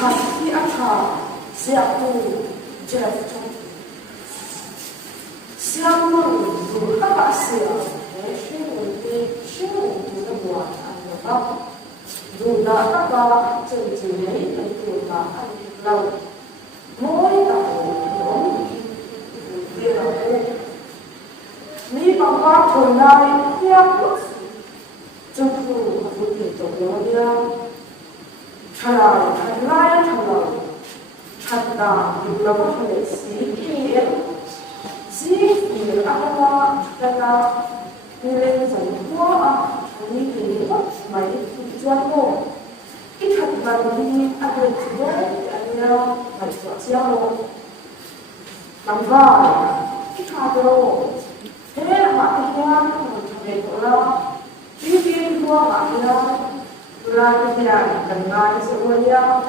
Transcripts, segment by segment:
khát khi ăn thà sẽ tu chết trong siang mong dù các bạn sẽ để suy nghĩ từ buồn ăn được dù đã các bạn chân chỉ lấy được từ mà ăn lâu mỗi đạo giống kia là mi bằng ba thôn này theo trong khu vực thị trấn đó đi thay lại thật là được làm cho người sĩ kia sĩ thì ăn là lên dòng qua đi thì mấy chuyện đó ít thật là đi ăn được gì đó anh phải chọn chiêu làm vợ ít hạt đâu thế là bạn đi ăn về đó đi đi qua bạn ra ra cái nhà cần lại sự quan nhau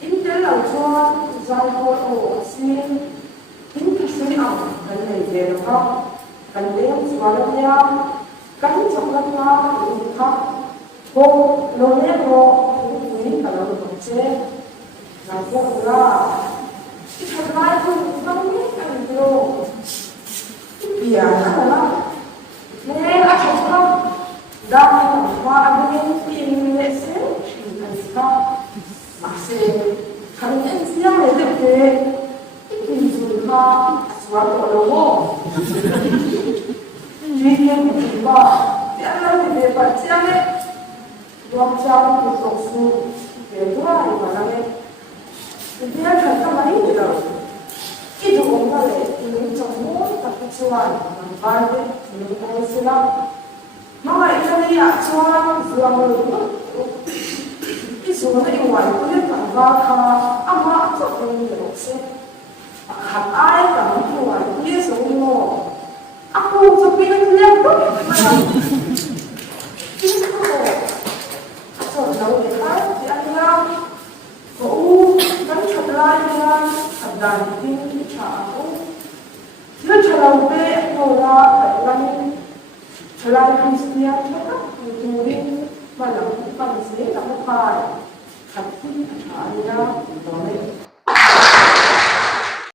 in thế là cho giải phẫu ổ xin in cái suy ảo cần này về được không cần đến vào đâu nhau cắn trong đất hoa cũng không cô lô nét cô cũng quý cả lâu đồng chế là cô là cái thật lại không không biết anh đâu cái bìa đó là thế là không đang hoa anh in lệ sẽ thành sao mà sẽ thành nhân riêng để được thế cái gì mà xóa bỏ đâu duy nhiên của chúng ta thì anh nói về bản chất ấy đoàn trang của tổng số về thứ hai mà là này thì biết là các máy để đâu cái đồ ông ta lại thì mình trong mỗi tập cái chuan làm vai đấy thì mình có sẽ làm mà lại cho đi ạ chuan dương luôn cái số này ngoài cái biết làm va kha ăn mà cho mình được sẽ hạt ai cả những ngoài cái số ngô aku sabihin niya ko so now di anilang ko kan chalai niya sabdan din chao yo chalaw be ko la kan chalai kristiya chaka turin malam pansi na ko kai khatin niya dole